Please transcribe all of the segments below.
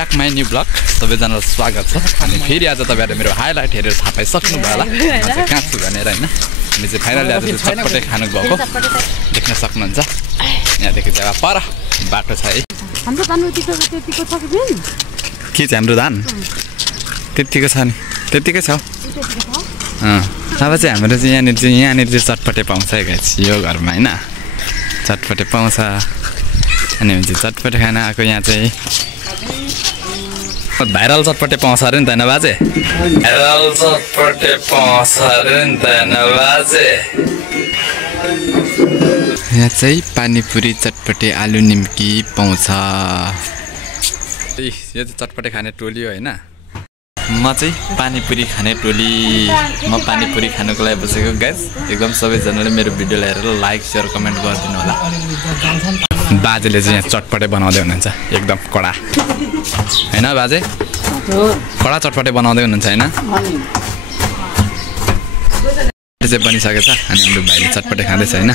Back my new vlog सबैजनालाई स्वागत छ अनि फेरि आज तपाईहरुले मेरो हाइलाइट हेरेर थाहा पाइसक्नु भयो होला म चाहिँ कहाँ छु भनेर हैन हामी चाहिँ फाइनली आज चटपटे खानु गएको देख्न सक्नुहुन्छ यहाँदेखि चाहिँ अब पर बाटो छ है हाम्रो धान त्यतिको छ कि बिन के चाहिँ हाम्रो धान त्यतिको छ नि त्यतिकै छ अब चाहिँ हाम्रो चाहिँ यहाँनिर चाहिँ चटपटे पाउँछ है गाइस यो घरमा हैन चटपटे पाउँछ अनि हामी चाहिँ चटपटे खान आएको यहाँ चाहिँ भाइरल चटपटे पाउँछ अरे नि त हैन बाजे भाइरल चटपटे पाउँछ अरे नि त हैन बाजे यहाँ चाहिँ पानीपुरी चटपटे आलु निम्की पाउँछ यो चाहिँ चटपटे खाने टोली हो हैन म चाहिँ पानीपुरी खाने टोली म पानीपुरी खानको लागि बसेको गाइस एकदम सबैजनाले मेरो भिडियोलाई हेरेर लाइक शेयर कमेन्ट गरिदिनु होला बाजेले चाहिँ यहाँ चटपटे बनाउँदै हुनुहुन्छ एकदम कडा हैन बाजे कडा चटपटे बनाउँदै हुनुहुन्छ हैन चाहिँ बनिसकेको छ अनि हाम्रो भाइले चटपटे खाँदैछ हैन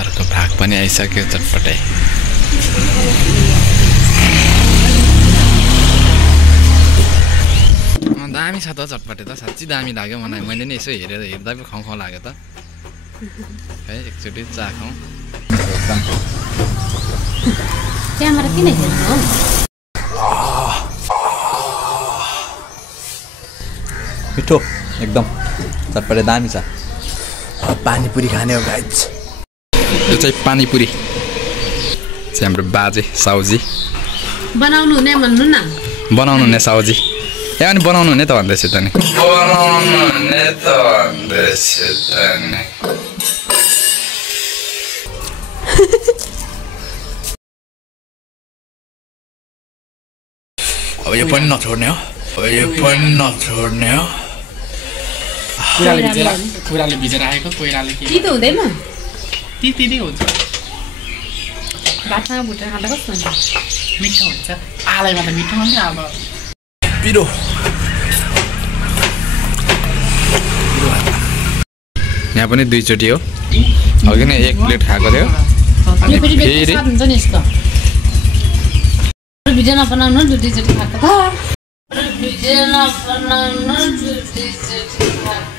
अर्को भाग पनि आइसक्यो चटपटे दामी छ त चटपटे त साच्चै दामी लाग्यो मलाई मैले नि यसो हेरेर हेर्दा पो खाउँ खाउँ लाग्यो त है एकचोटि चाखौँ क्यामेरा किन हेर्नु मिठो एकदम चटपटे दामी छ पानीपुरी खाने हो गाइस यो चाहिँ पानीपुरी चाहिँ हाम्रो बाजे साउजी बनाउनु हुने भन्नु न बनाउनु हुने साउजी ए अनि बनाउनु हुने त भन्दैछ त नि बनाउनु हुने त भन्दैछ त नि अब यो पनि नछोड्ने हो यो पनि नछोड्ने हो कुराले भिजेर आएको कोइराले के के त हुँदैन त्यति नै हुन्छ भातसँग भुटेर खाँदा कस्तो हुन्छ मिठो हुन्छ आलैमा त मिठो हुन्छ अब पिरो यहाँ पनि दुईचोटि हो अघि नै एक प्लेट खाएको थियो अनि फेरि हुन्छ नि यस्तो भिडियो नबनाउनु दुईचोटि खाएको त भिडियो नबनाउनु दुईचोटि खाएको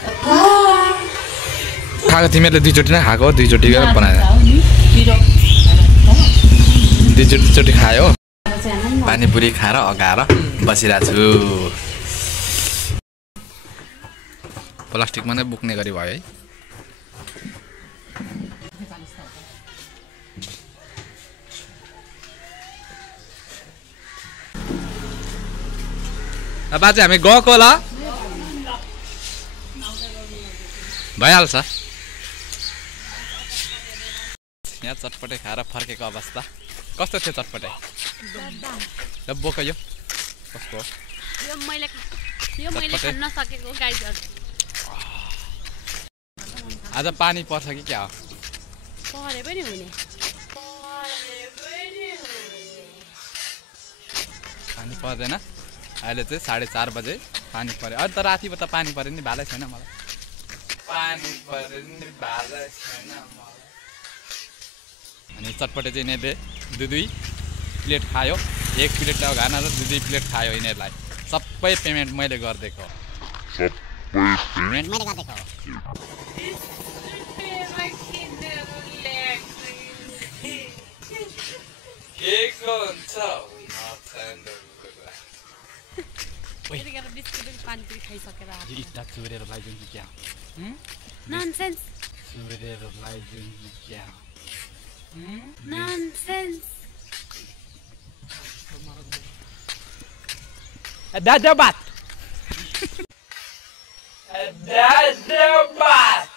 खाएको तिमीहरूले दुईचोटि नै खाएको दुईचोटि बनाएर दुईचोटि खायो पानीपुरी खाएर अगाएर बसिरहेको छु प्लास्टिकमा नै बोक्ने गरी भयो है बाजे हामी गएको होला भइहाल्छ यहाँ चटपटे खाएर फर्केको अवस्था कस्तो थियो चटपटे ल बोक यो कस्तो यो मैले खान नसकेको गाइजहरु आज पानी पर्छ कि क्या हो परे पनि हुने पानी पर्दैन अहिले चाहिँ 4:30 बजे पानी पर्यो अहिले त राति त पानी पर्यो नि भालै छैन मलाई पानी पर्यो नि भालै छैन अनि चटपटे चाहिँ यिनीहरूले दुई प्लेट खायो एक प्लेट खाना र दुई प्लेट खायो यिनीहरूलाई सबै पेमेन्ट मैले गरिदिएको पानीपुरी खाइसकेर इट्टा चुरेर लगाइदिउँ कि क्या ननसेन्स चुरेर लगाइदिउँ कि क्या ननसेन्स दादा बात दादा बात